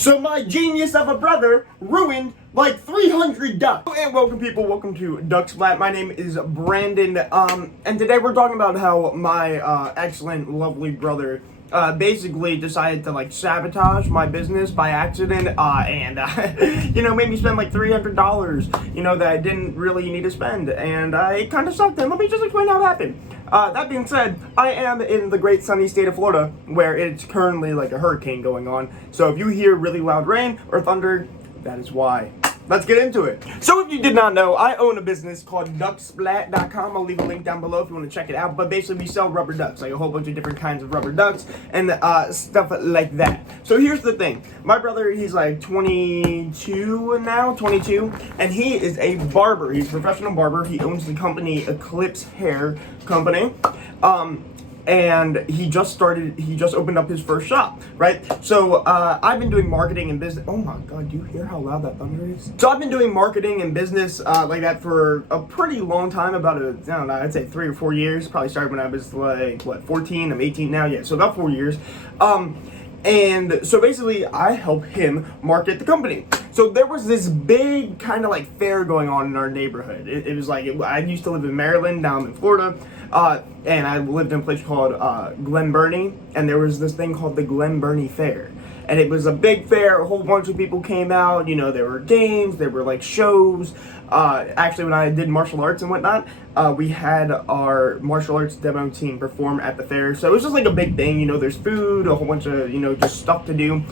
So my genius of a brother ruined like 300 ducks. And welcome people, welcome to Splat. My name is Brandon, and today we're talking about how my excellent, lovely brother basically decided to like sabotage my business by accident, and made me spend like $300, that I didn't really need to spend, and it kind of sucked. And let me just explain how it happened. That being said, I am in the great sunny state of Florida, where it's currently like a hurricane going on. So if you hear really loud rain or thunder, that is why. Let's get into it. So if you did not know, I own a business called Splat.com. I'll leave a link down below if you want to check it out. But basically we sell rubber ducks, like a whole bunch of different kinds of rubber ducks and stuff like that. So here's the thing. My brother, he's like 22 now, 22. And he is a barber. He's a professional barber. He owns the company Eclipse Hair Company. And he just opened up his first shop, right? So I've been doing marketing and business. Oh my God, do you hear how loud that thunder is? So I've been doing marketing and business like that for a pretty long time, I don't know, I'd say 3 or 4 years. Probably started when I was like, 14, I'm 18 now, yeah, so about 4 years. And so basically I help him market the company. So there was this big kind of like fair going on in our neighborhood. It was like, I used to live in Maryland, now I'm in Florida, and I lived in a place called Glen Burnie, and there was this thing called the Glen Burnie Fair. And it was a big fair, a whole bunch of people came out, there were games, there were like shows. Actually, when I did martial arts and whatnot, we had our martial arts demo team perform at the fair. So it was just like a big thing, there's food, a whole bunch of, just stuff to do.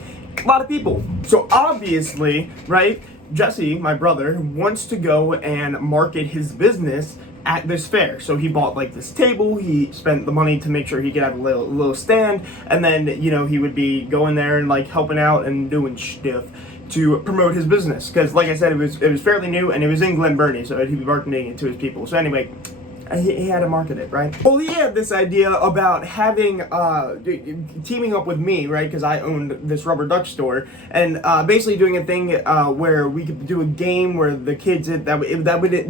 A lot of people. So obviously, right, Jesse, my brother, wants to go and market his business at this fair. So he bought like this table, he spent the money to make sure he could have a little stand, and then, he would be going there and like helping out and doing stuff to promote his business. Because like I said, it was fairly new and it was in Glen Burnie, so he'd be marketing it to his people. So anyway, he had to market it, right? Well, he had this idea about having, teaming up with me, right? Because I owned this rubber duck store, and basically doing a thing where we could do a game where the kids,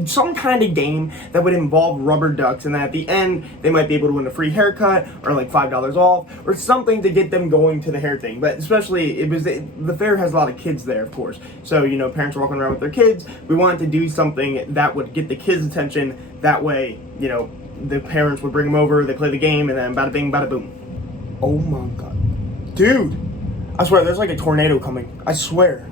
some kind of game that would involve rubber ducks, and then at the end, they might be able to win a free haircut, or like $5 off, or something to get them going to the hair thing. But especially, the fair has a lot of kids there, of course. So, parents are walking around with their kids. We wanted to do something that would get the kids' attention. That way, the parents would bring them over, they play the game, and then bada bing, bada boom. Oh my God. Dude, I swear, there's like a tornado coming. I swear.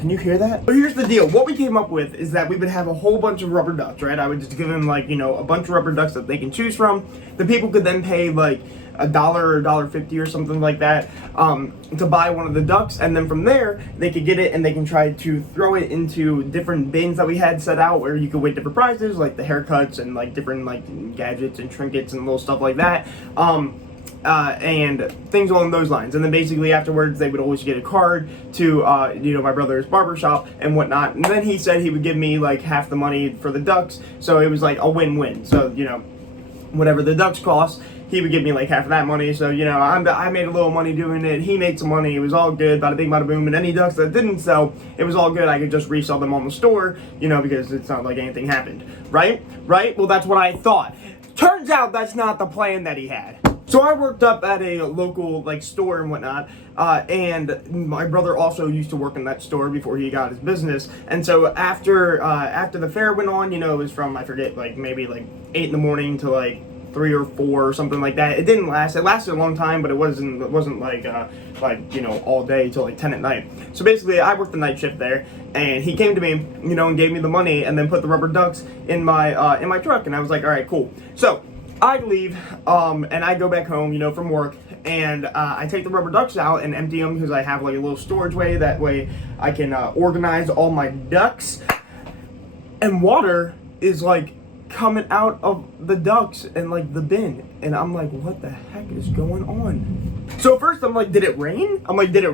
Can you hear that? But here's the deal. What we came up with is that we would have a whole bunch of rubber ducks, right? I would just give them like, a bunch of rubber ducks that they can choose from. The people could then pay like $1 or $1.50 or something like that to buy one of the ducks, and then from there they could get it and they can try to throw it into different bins that we had set out where you could win different prizes like the haircuts and like different like gadgets and trinkets and little stuff like that, and things along those lines. And then basically afterwards they would always get a card to my brother's barber shop and whatnot, and then he said he would give me like half the money for the ducks, so it was like a win-win. So whatever the ducks cost, he would give me like half of that money. So, I made a little money doing it. He made some money. It was all good. Bada bing, bada boom. And any ducks that didn't sell, it was all good. I could just resell them on the store, because it's not like anything happened. Right? Well, that's what I thought. Turns out that's not the plan that he had. So I worked up at a local like store and whatnot, and my brother also used to work in that store before he got his business. And so after the fair went on, it was from, I forget, like maybe like 8 in the morning to like 3 or 4 or something like that. It didn't last. It lasted a long time, but it wasn't like all day till like 10 at night. So basically, I worked the night shift there, and he came to me, and gave me the money, and then put the rubber ducks in my truck, and I was like, all right, cool. So I leave, and I go back home, from work, and I take the rubber ducks out and empty them because I have like a little storage way. That way, I can organize all my ducks, and water is like coming out of the ducks and like the bin, and I'm like, what the heck is going on? So first I'm like, did it rain? Like, did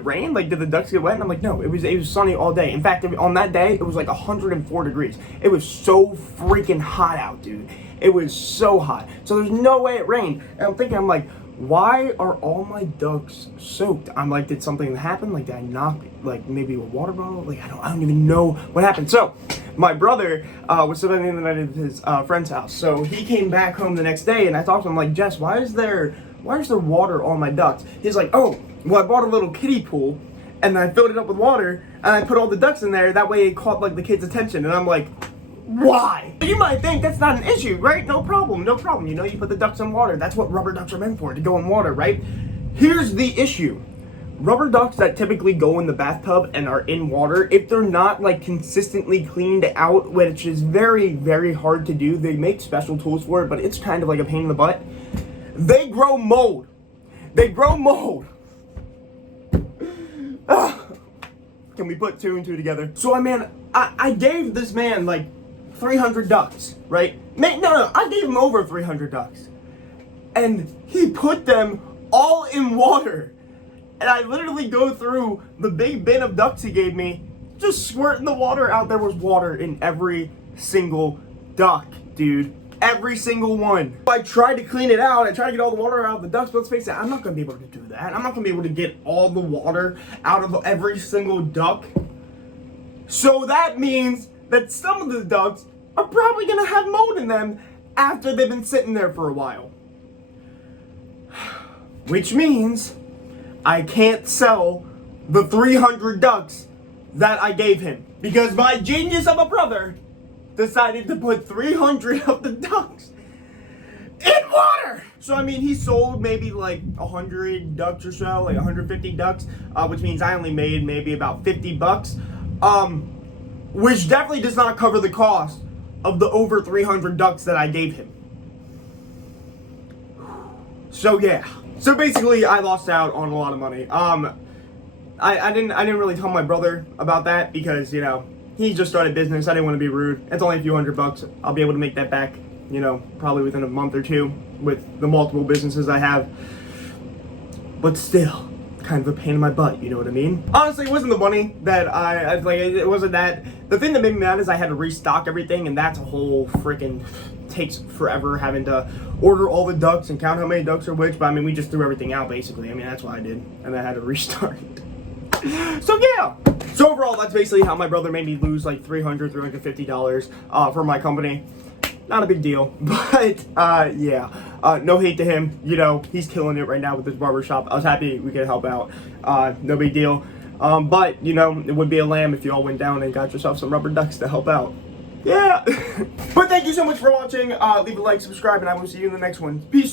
the ducks get wet? And I'm like, no, it was sunny all day. In fact, on that day it was like 104 degrees. It was so freaking hot out, dude. It was so hot. So there's no way it rained. And I'm like, why are all my ducks soaked? I'm like, did something happen? Like, did I knock like maybe a water bottle? Like, I don't even know what happened. So my brother was spending the night at his friend's house. So he came back home the next day, and I talked to him like, Jess, why is there water on my ducks? He's like, oh, well, I bought a little kiddie pool, and then I filled it up with water, and I put all the ducks in there. That way it caught like the kids' attention, and I'm like, why? You might think that's not an issue, right? No problem, no problem. You know, you put the ducks in water. That's what rubber ducks are meant for, to go in water, right? Here's the issue. Rubber ducks that typically go in the bathtub and are in water, if they're not like consistently cleaned out, which is very, very hard to do, they make special tools for it, but it's kind of like a pain in the butt. They grow mold. They grow mold. Can we put two and two together? So I gave this man like 300 ducks, right? No, I gave him over 300 ducks. And he put them all in water. And I literally go through the big bin of ducks he gave me, just squirting the water out. There was water in every single duck, dude. Every single one. I tried to clean it out. I tried to get all the water out of the ducks, but let's face it, I'm not going to be able to do that. I'm not going to be able to get all the water out of every single duck. So that means that some of the ducks are probably going to have mold in them after they've been sitting there for a while. Which means I can't sell the 300 ducks that I gave him, because my genius of a brother decided to put 300 of the ducks in water. So I mean, he sold maybe like 100 ducks or so, like 150 ducks, which means I only made maybe about 50 bucks, which definitely does not cover the cost of the over 300 ducks that I gave him. So yeah. So basically, I lost out on a lot of money. I didn't really tell my brother about that because, you know, he just started business. I didn't want to be rude. It's only a few $100. I'll be able to make that back, you know, probably within a month or two with the multiple businesses I have. But still, kind of a pain in my butt, you know what I mean? Honestly, it wasn't the money that I like, it wasn't that. The thing that made me mad is I had to restock everything, and that's a whole freaking, takes forever having to order all the ducks and count how many ducks are which. But I mean, we just threw everything out basically. I mean, that's what I did, and I had to restart. So yeah. So overall, that's basically how my brother made me lose like $350 for my company. Not a big deal, but yeah. No hate to him. You know, he's killing it right now with his barber shop. I was happy we could help out. No big deal. But you know, it would be a lamb if you all went down and got yourself some rubber ducks to help out. Yeah. But thank you so much for watching. Leave a like, subscribe, and I will see you in the next one. Peace.